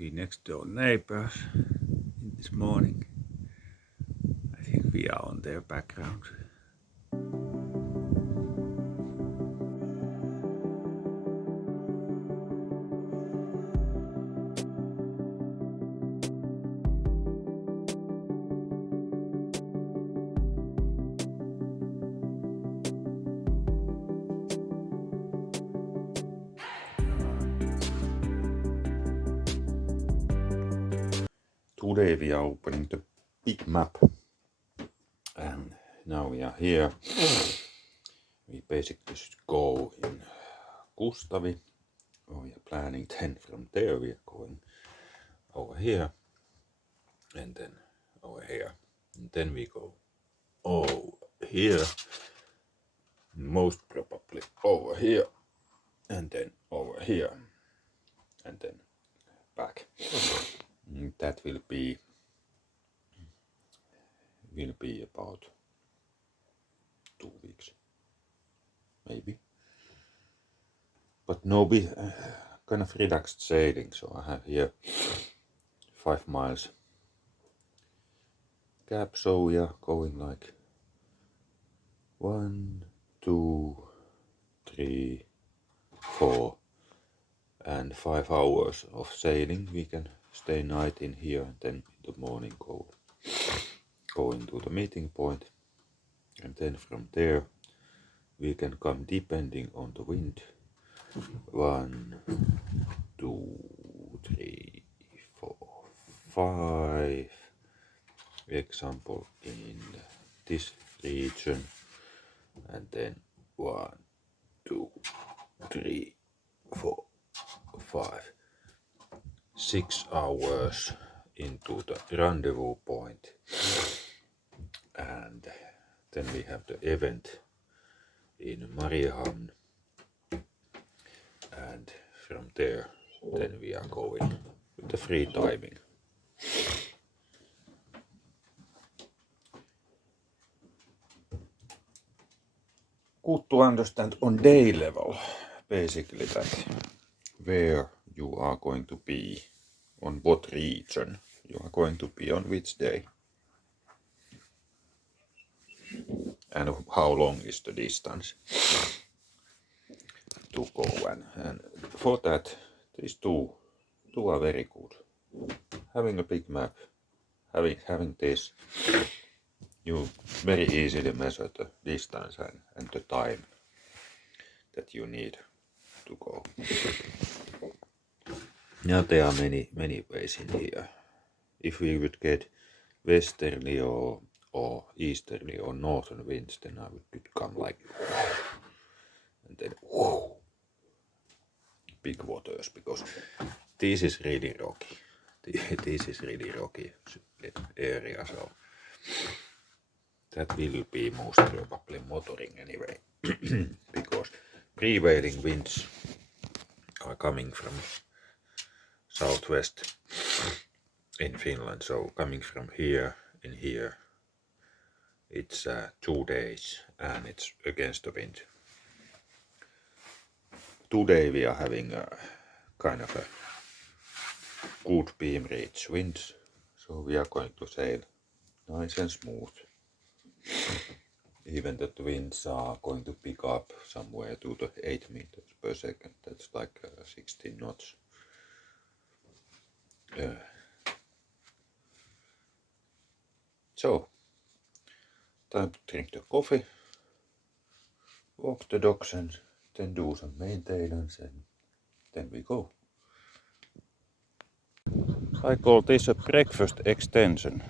We next door neighbors this morning. I think we are on their background. Today we are opening the big map, and now we are here. We basically should go in Kustavi. We are planning then from there we are going over here and then over here, and then we go over here, most probably over here, and then over here, and then back. That will be about 2 weeks, maybe. But no, be kind of relaxed sailing. So I have here 5 miles gap. So we are going like 1, 2, 3, 4, and 5 hours of sailing. We can stay night in here and then in the morning go into the meeting point, and then from there we can come depending on the wind. 1, 2, 3, 4, 5. Example in this region, and then 1, 2, 3, 4, 5, 6 hours into the rendezvous point, and then we have the event in Mariehamn, and from there then we are going with the free timing. Good to understand on day level, basically, that where you are going to be, on what region you are going to be on which day, and how long is the distance to go. And for that, these two are very good. Having a big map, having this, you very easily measure the distance and the time that you need to go. Now there are many ways in here. If we would get westerly or easterly or northern winds, then I would come like, and then big waters, because this is really rocky. This is really rocky area, so that will be most probably motoring anyway, because prevailing winds are coming from southwest in Finland, so coming from here in here, it's 2 days and it's against the wind. Today we are having a kind of a good beam reach winds, so we are going to sail nice and smooth. Even that the winds are going to pick up somewhere to the 8 meters per second. That's like 16 knots. So, time to drink the coffee, walk the dogs, and then do some maintenance, and then we go. I call this a breakfast extension.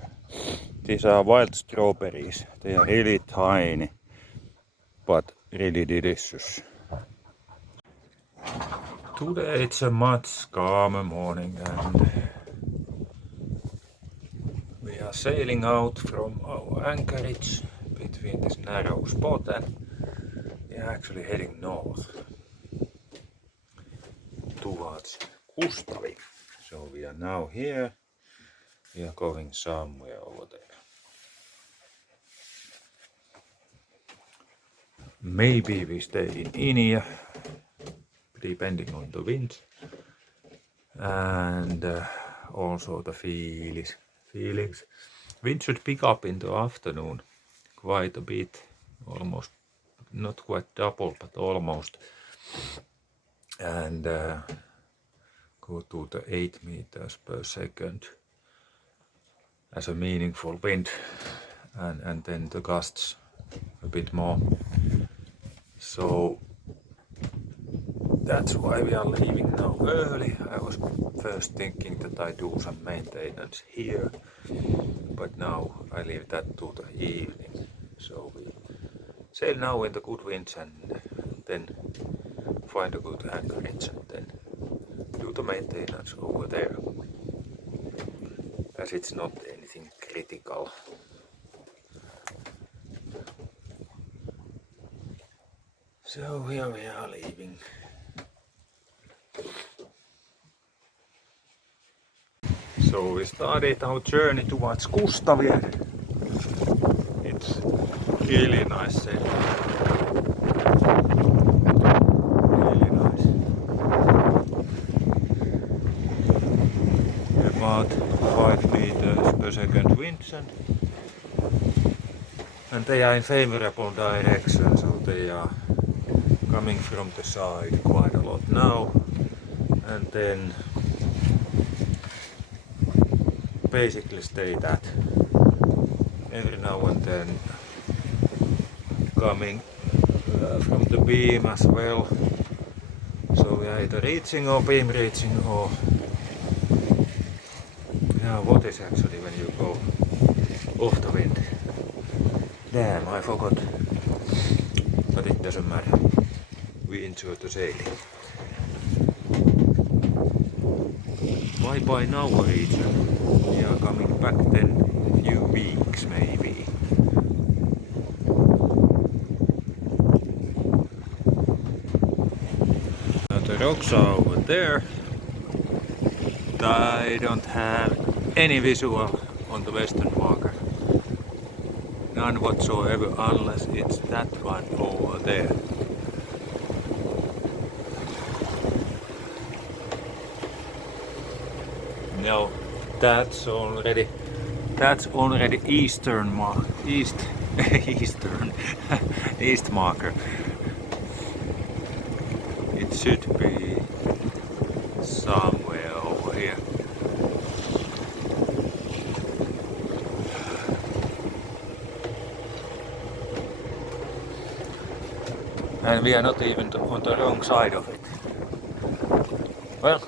These are wild strawberries. They are really tiny, but really delicious. Today it's a much calmer morning, and we are sailing out from our anchorage between this narrow spot, and we are actually heading north towards Kustavi. So we are now here. We are going somewhere over there. Maybe we stay in Inia, depending on the wind. and also the feelings. Wind should pick up in the afternoon quite a bit, almost not quite double, but almost, and go to the 8 meters per second as a meaningful wind, and then the gusts a bit more. So that's why we are leaving now early. I was first thinking that I do some maintenance here, but now I leave that to the evening. So we sail now in the good winds and then find a good anchorage and then do the maintenance over there, as it's not anything critical. So here we are leaving. So we started our journey towards Kustavien. It's really nice setting. Really nice. About 5 meters per second winds, and they are in favorable direction, so they are coming from the side quite a lot now, and then basically stay that every now and then coming from the beam as well. So we are either reaching or beam reaching, or what is actually when you go off the wind. Damn, I forgot. But it doesn't matter. We enjoy the sailing. Why by now region? We are coming back then in a few weeks maybe. Now the rocks are over there. I don't have any visual on the western marker. None whatsoever, unless it's that one over there. No, that's already east east marker. It should be somewhere over here. And we are not even on the wrong side of it. Well,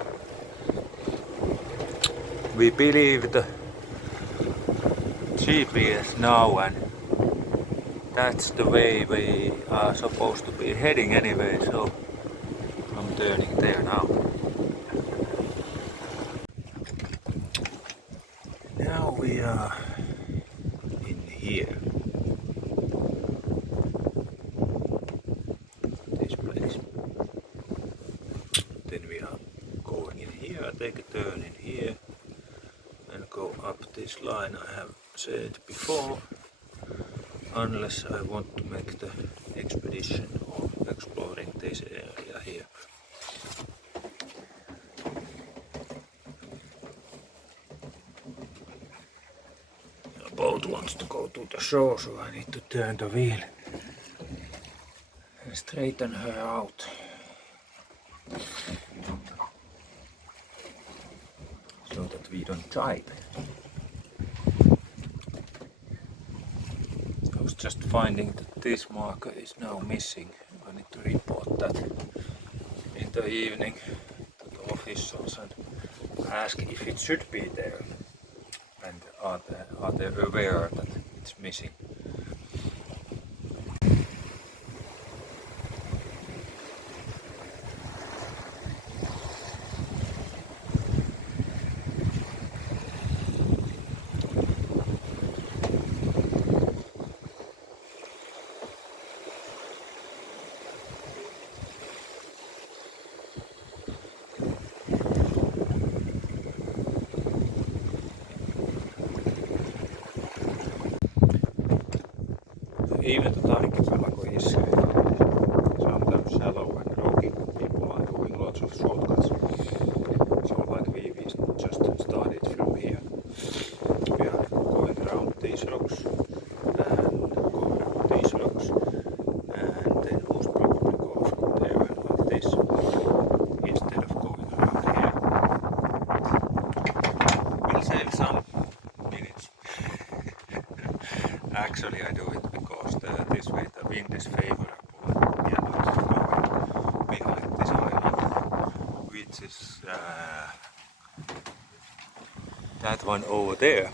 we believe the GPS now, and that's the way we are supposed to be heading anyway, so I'm turning there now. Now we are in here. This place. Then we are going in here, take a turn in here and go up this line I have said before, unless I want to make the expedition or exploring this area here. The boat wants to go to the shore, so I need to turn the wheel and straighten her out. So that we don't jibe. I was just finding that this marker is now missing. I need to report that in the evening to the officials and ask if it should be there, and are they aware that it's missing. Even the Tarikki-pelako is sometimes shallow and rocky. People are doing lots of shortcuts. So like which is that one over there.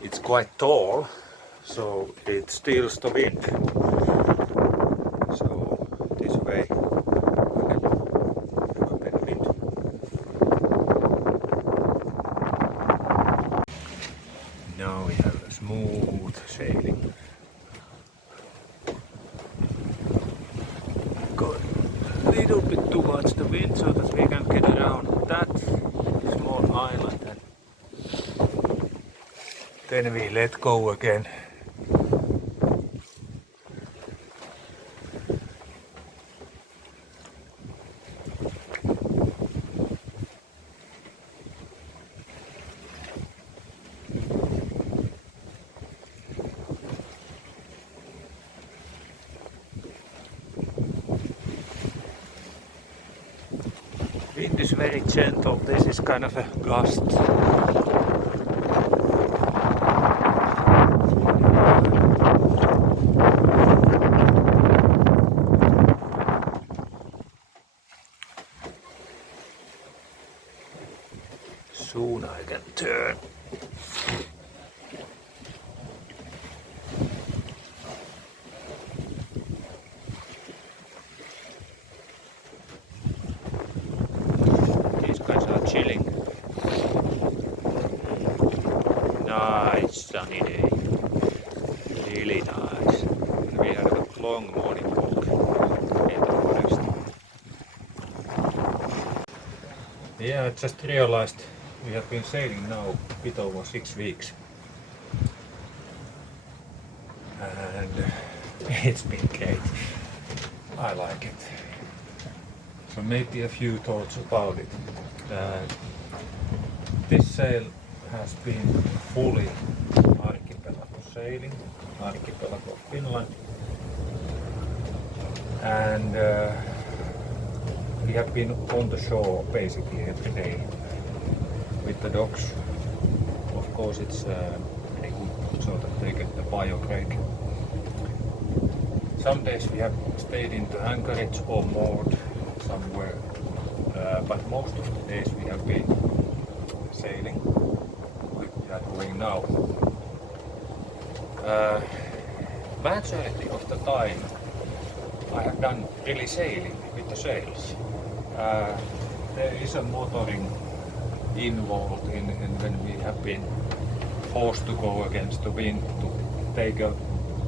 It's quite tall, so it steals the wind. So this way we have a better wind. Now we have a smooth sailing. Go a little bit towards the wind so that we can get around that small island, and then we let go again. Wind is very gentle. This is kind of a gust. Soon I can turn. These guys are chilling. Nice sunny day. Really nice. And we had a long morning walk in the forest. Yeah, I just realized we have been sailing now a bit over 6 weeks. And it's been great. I like it. So maybe a few thoughts about it. This sail has been fully archipelago sailing, archipelago of Finland. And we have been on the shore basically every day with the dogs. Of course it's very good so that they get the bio break. Some days we have stayed in the anchorage or moored somewhere, but most of the days we have been sailing like we are doing now. Majority of the time I have done really sailing with the sails. There is a motoring involved in when we have been forced to go against the wind to take a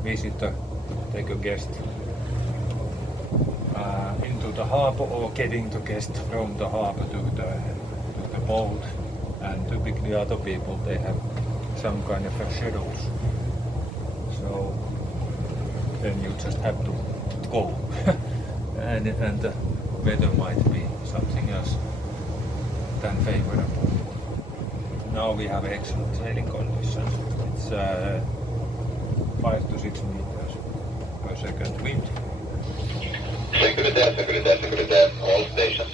visitor, take a guest into the harbor, or getting the guest from the harbor to the boat. And typically other people, they have some kind of a schedules. So then you just have to go. and the weather might be something else than favorable. Now we have excellent sailing conditions. It's 5 to 6 meters per second wind. Security, all stations,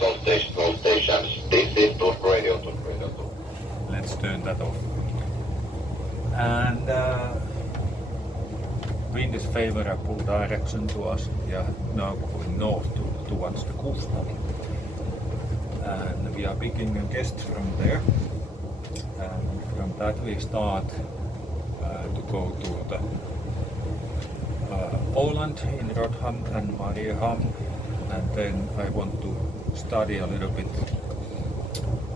this is Turk Radio. Let's turn that off. And wind is favorable direction to us. We are now going north towards the coast. And we are picking a guest from there. And from that we start to go to the Poland in Rotterdam and Mariehamn, and then I want to study a little bit.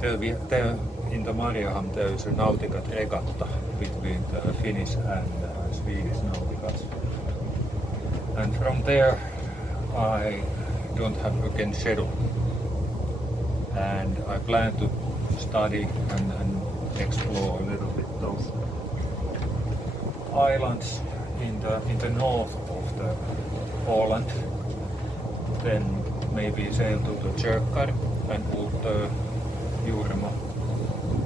There in the Mariehamn there is a nauticat regatta between the Finnish and Swedish nauticats, and from there I don't have again schedule, and I plan to study and explore a little bit those islands in the north of the Poland, then maybe sail to the Tjörkar and Uttö, Jurma,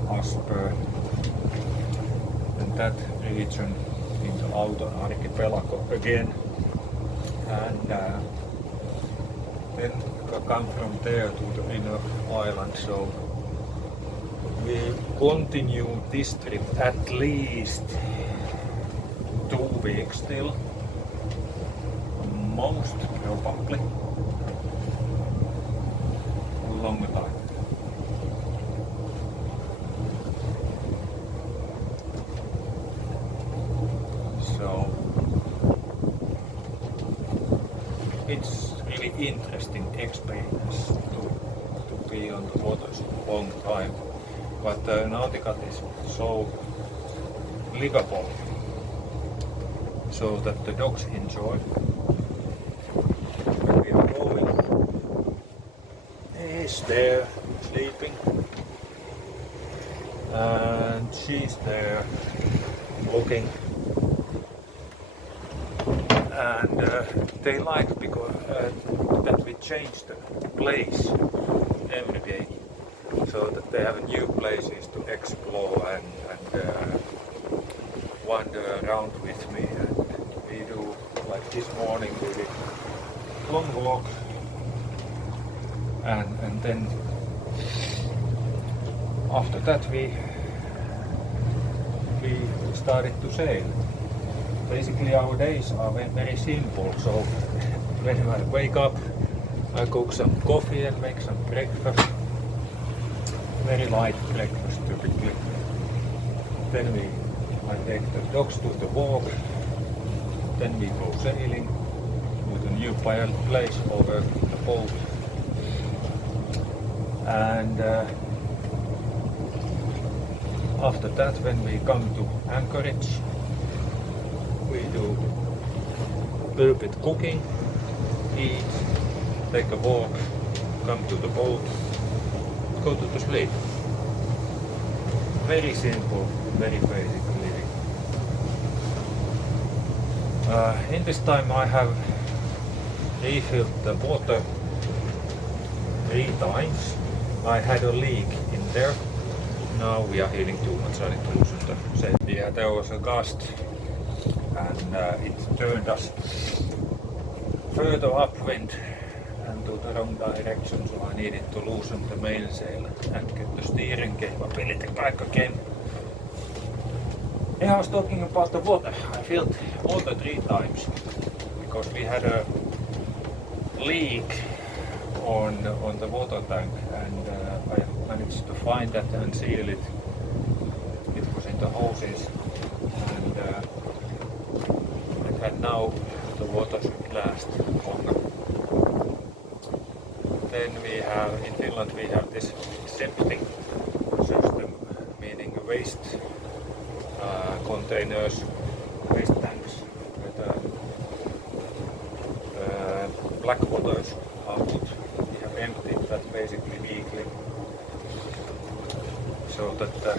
Asper, and that region in the outer archipelago again, and then come from there to the inner island. So we continue this trip at least 2 weeks still, most probably longer time. interesting experience to be on the waters a long time. But Nauticat is so livable, so that the dogs enjoy. We are going. He's there sleeping, and she's there looking. And they like because that we change the place every day, so that they have new places to explore and wander around with me. And we do, like this morning we did long walk, and then after that we started to sail. Basically our days are very simple, so when I wake up I cook some coffee and make some breakfast, very light breakfast typically. Then I take the dogs to the walk, then we go sailing with a new place over the boat, and after that when we come to anchorage, we do a little bit cooking, eat, take a walk, come to the boat, go to sleep. Very simple, very basic living. In this time I have refilled the water 3 times. I had a leak in there. Now we are healing too much, I need to loosen the sail. Yeah, there was a gust, and it turned us further upwind and to the wrong direction, so I needed to loosen the mainsail and get the steering capability back again. Yeah, I was talking about the water. I filled water 3 times because we had a leak on the water tank, and I managed to find that and seal it. It was in the hoses, and and now the water should last longer. Then we have, in Finland we have this septic system, meaning waste containers, waste tanks where the black waters are put. We have emptied that basically weekly, so that the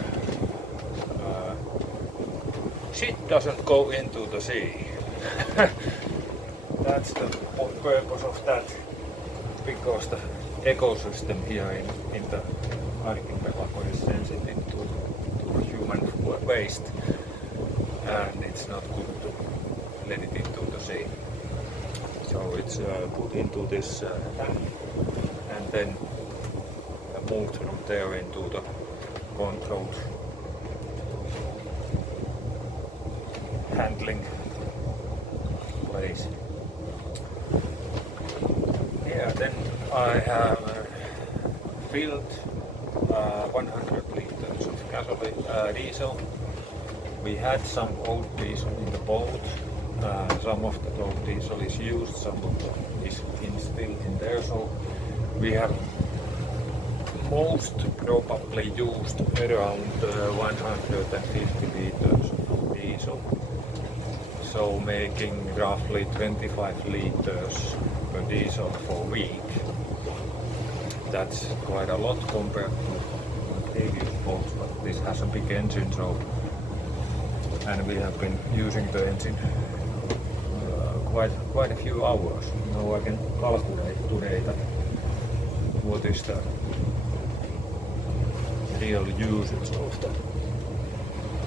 shit doesn't go into the sea. That's the purpose of that, because the ecosystem here in the archipelago is sensitive to human waste, and it's not good to let it into the sea. So it's put into this tank and then moved from there into the controlled handling place. Yeah, then I have filled 100 liters of gasoline, diesel. We had some old diesel in the boat. Some of the old diesel is used, some of it is still in there. So we have most probably used around 150 liters of diesel. So making roughly 25 liters per diesel for a week. That's quite a lot compared to previous boats, but this has a big engine, so, and we have been using the engine quite a few hours. Now I can calculate today that what is the real usage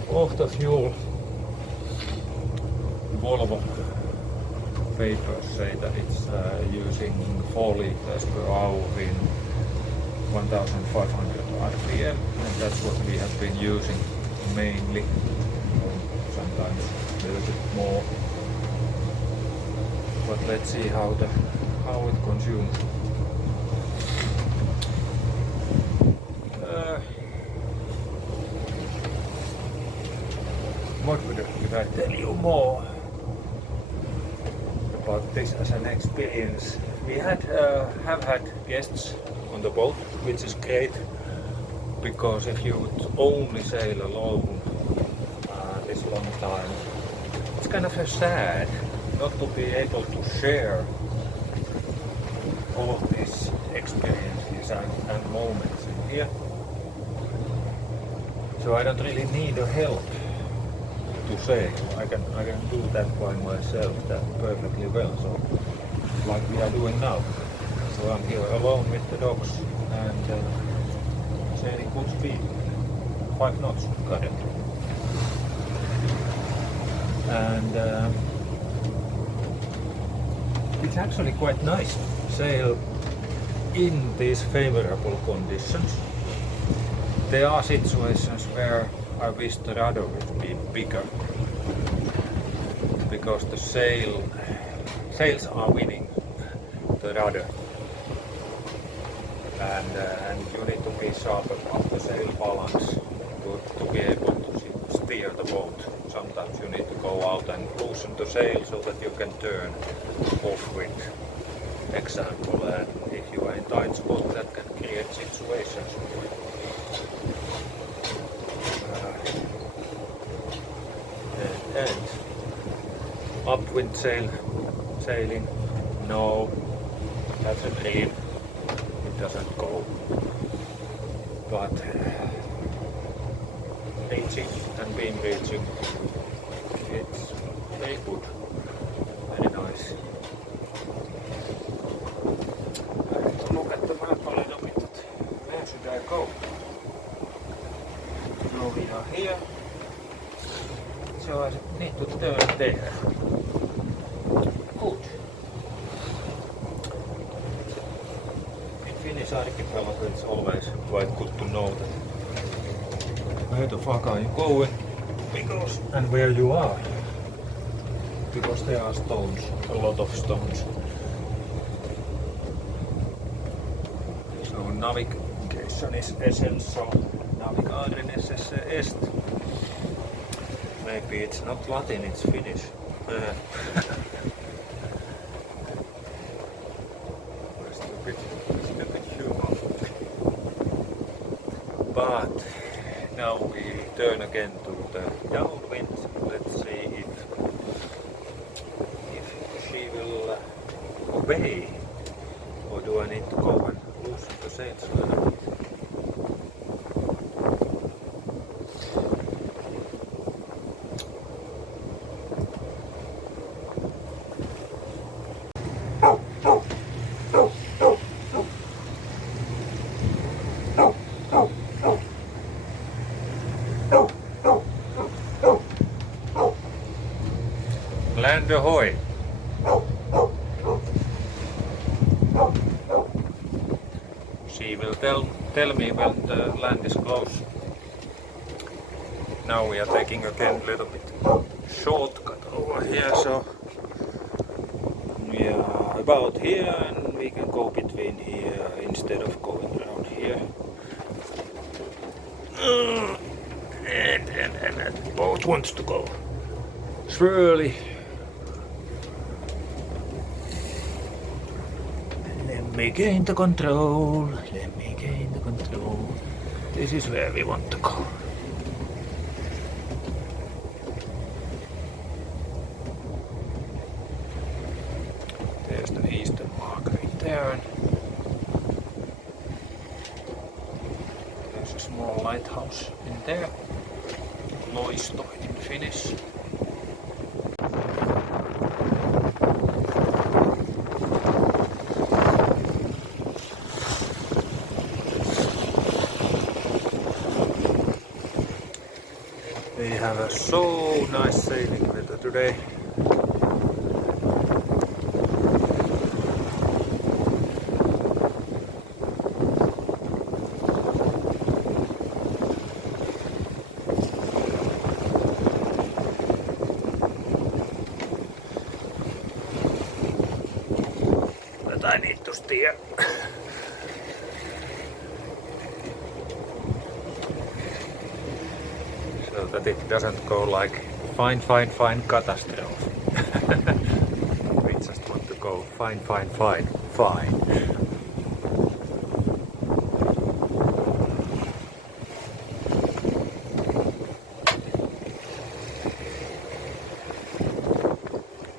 of the fuel. Volvo papers say that it's using 4 liters per hour in 1500 RPM, and that's what we have been using mainly, sometimes a little bit more. But let's see how it consumes. What would I tell you more about this as an experience? We have had guests on the boat, which is great, because if you would only sail alone this long time, it's kind of sad not to be able to share all of these experiences and moments in here. So I don't really need a help to sail. I can do that by myself that perfectly well. So like we are doing now. So I'm here alone with the dogs and sailing good speed, 5 knots currently. And it's actually quite nice to sail in these favorable conditions. There are situations where I wish the rudder would be bigger, because the sails are winning the rudder, and you need to be sharp about the sail balance to be able to steer the boat. Sometimes you need to go out and loosen the sail so that you can turn off with example, and if you are in tight spot, that can create situations. And upwind sailing, no, that's a dream. It doesn't go. But reaching and beam reaching, it's very good, very nice. I need to look at the map a little bit. Where should I go? So we are here. So I need to turn there. Good. In Finnish archipelago it's always quite good to know that where the fuck are you going, because and where you are, because there are stones, a lot of stones. So navigation is essential. Navigare necesse est. Maybe it's not Latin, it's Finnish. Stupid humor. But now we turn again to the downwind. Let's see if she will obey, or do I need to go and loosen the sails a little bit? Land ahoy! She will tell me when the land is close. Now we are taking again a little bit shortcut over here, so we are about here and we can go between here instead of going around here. And the boat wants to go swirly. Let me gain the control. Let me gain the control. This is where we want to go. There's the eastern marker in there. There's a small lighthouse in there. Loisto in Finnish. We have a so nice sailing weather today. But I need to steer. So that it doesn't go like fine catastrophe. We just want to go fine. fine.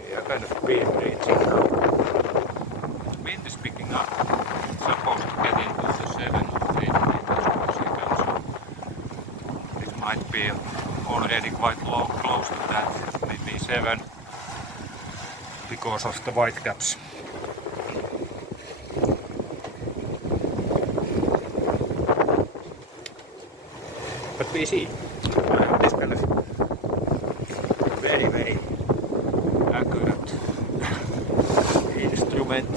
We are kind of being reaching now. Wind is picking up. It's supposed to get into the 7 or 8 meters per second. So it might be already quite close to that, maybe 7, because of the white caps. But we see, I have this kind of very, very accurate instrument.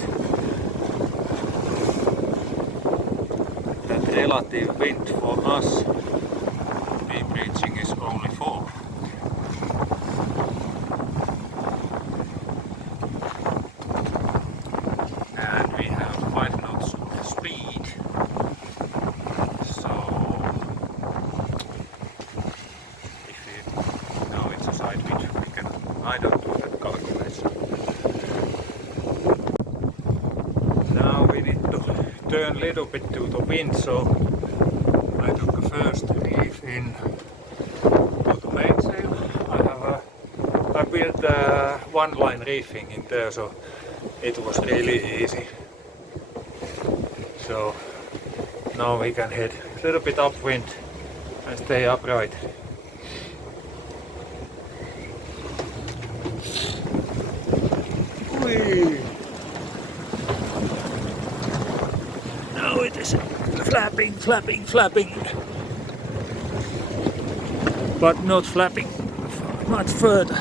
That relative wind for us beam reaching is only 4. And we have 5 knots of speed. So if we know it's a side wind, we can, I don't do that calculation. Now we need to turn a little bit to the wind, so I took a first reef in to the mainsail. I built one line reefing in there, so it was really easy. So now we can head a little bit upwind and stay upright. Whee! Now it is flapping, flapping, flapping, but not flapping much further.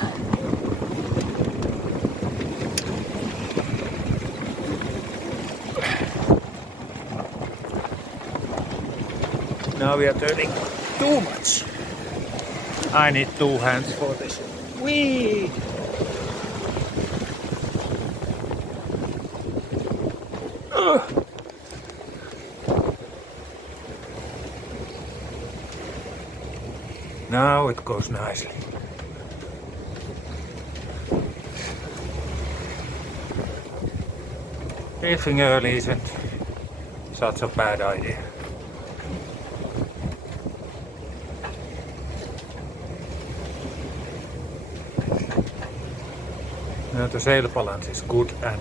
Now we are turning too much. I need 2 hands for this. Whee! Now it goes nicely. Reefing early isn't such a bad idea. Now the sail balance is good and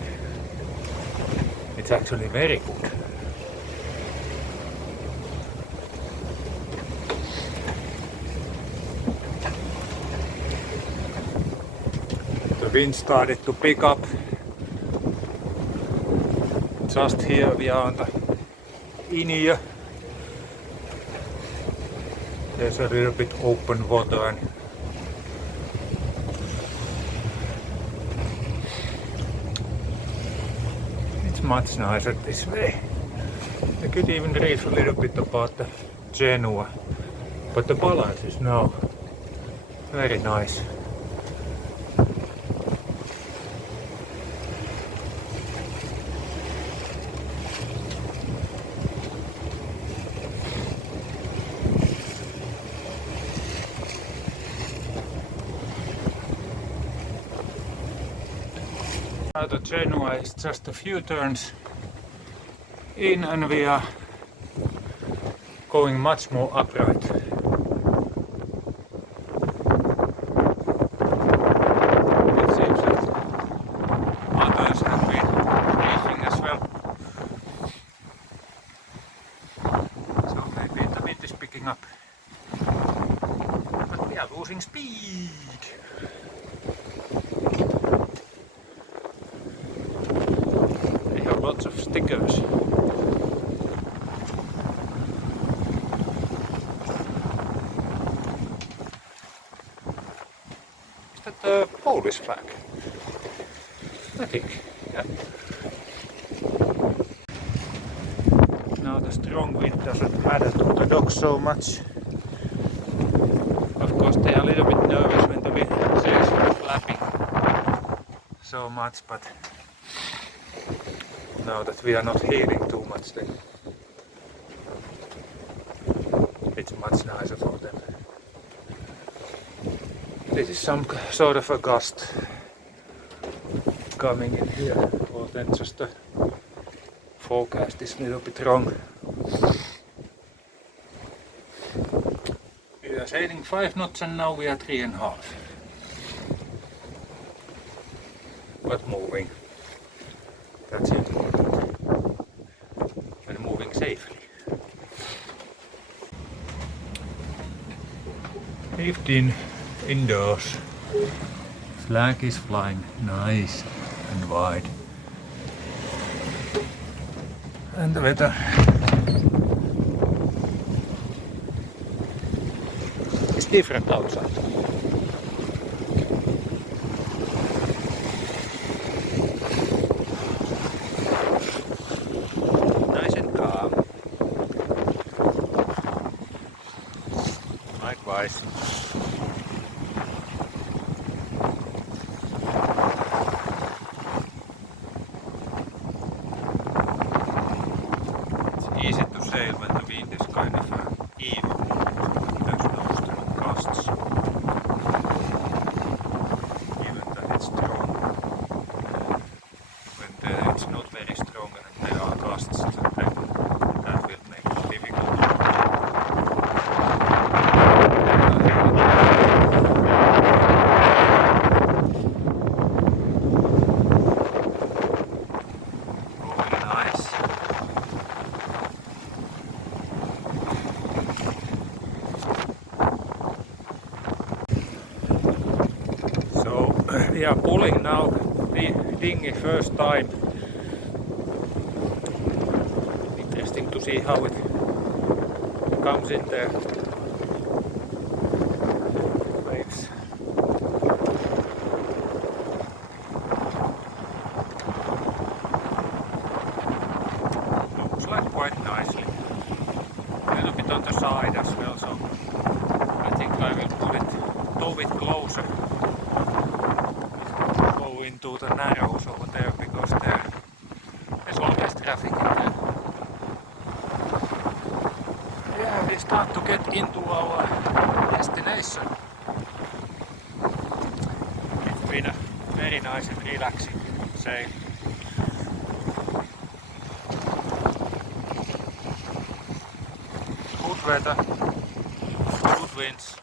it's actually very good. The wind started to pick up. Just here we are on the in-ear. There's a little bit open water and it's much nicer this way. I could even read a little bit about the Genoa, but the balance is now very nice. Now the Genoa is just a few turns in and we are going much more upright. It seems that others have been reefing as well. So maybe the wind is picking up. But we are losing speed. Lots of stickers. Is that the Polish flag? I think, yeah. Now the strong wind doesn't matter to the dogs so much. Of course they are a little bit nervous when the wind sails flapping so much, but now that we are not healing too much, then it's much nicer for them. This is some sort of a gust coming in here, or then just a forecast is a little bit wrong. We are sailing 5 knots and now we are 3.5. But moving. That's important. And moving safely. 15 indoors. Flag is flying nice and wide. And the weather is different outside. Nice and calm. Likewise. It's easy to sail when the wind is kind of even. There's no strong gusts. Even that it's strong. When it's not very strong and there are gusts, then that will make it difficult. Oh, nice. So we are pulling now the dinghy first time. Interesting to see how it comes in there. Waves. Looks like quite nicely. A little bit on the side as well, so I think I will put it, tow it closer. Go into the narrows over there because there's always traffic in there. Yeah, we start to get into our destination. It's been a very nice and relaxing sail. Good weather, good winds,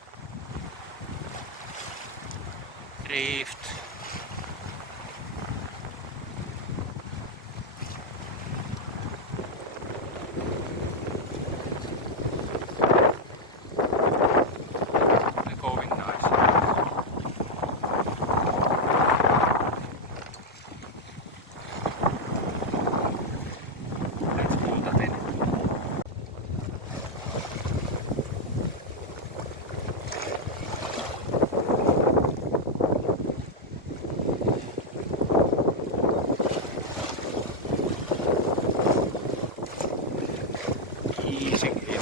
drift. Going nice. Let's pull that in. Easing in.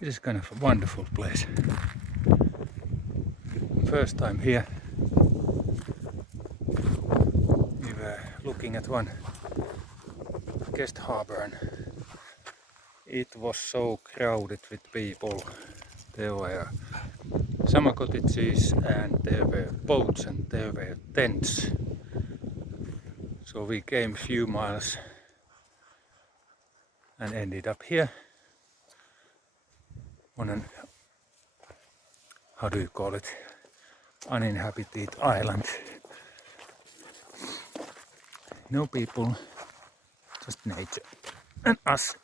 It is kind of a wonderful place. First time here. We were looking at one guest harbor and it was so crowded with people. There were summer cottages and there were boats and there were tents. So we came a few miles and ended up here on an, how do you call it, uninhabited island. No people, just nature and us.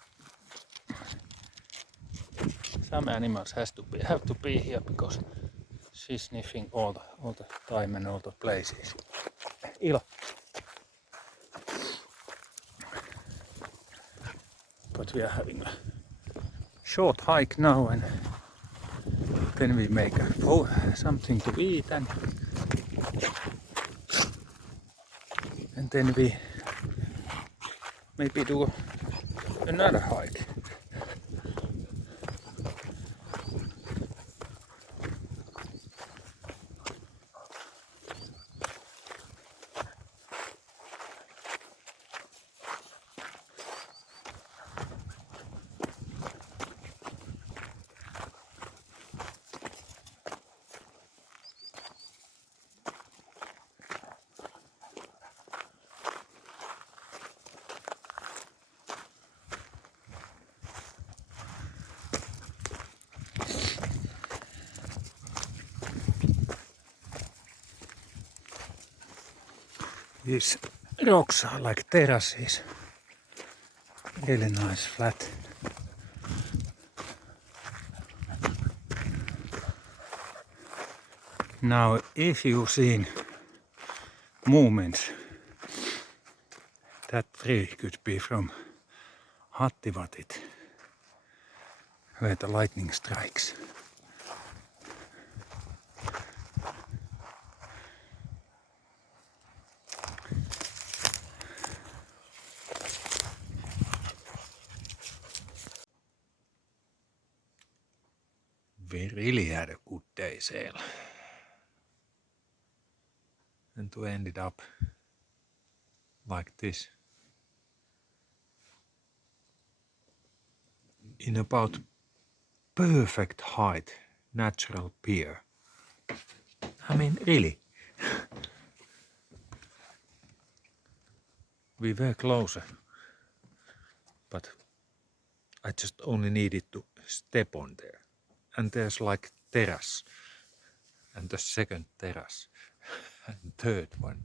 Some animals have to be here because she's sniffing all the time and all the places. Ilo. But we are having a short hike now, and then we make something to eat, and then we maybe do another hike. These rocks are like terraces, really nice flat. Now if you've seen movements, that tree could be from Hattivatit, where the lightning strikes. We really had a good day sail. And to end it up like this, in about perfect height, natural pier. I mean, really. We were closer, but I just only needed to step on there. And there's like terrace, and the second terrace, and third one.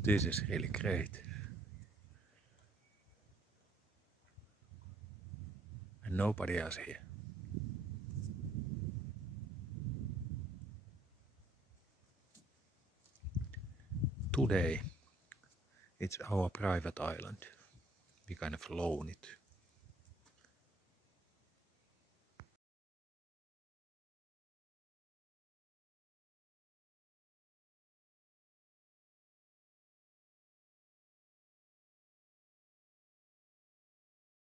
This is really great. And nobody else here. Today, it's our private island. We kind of loan it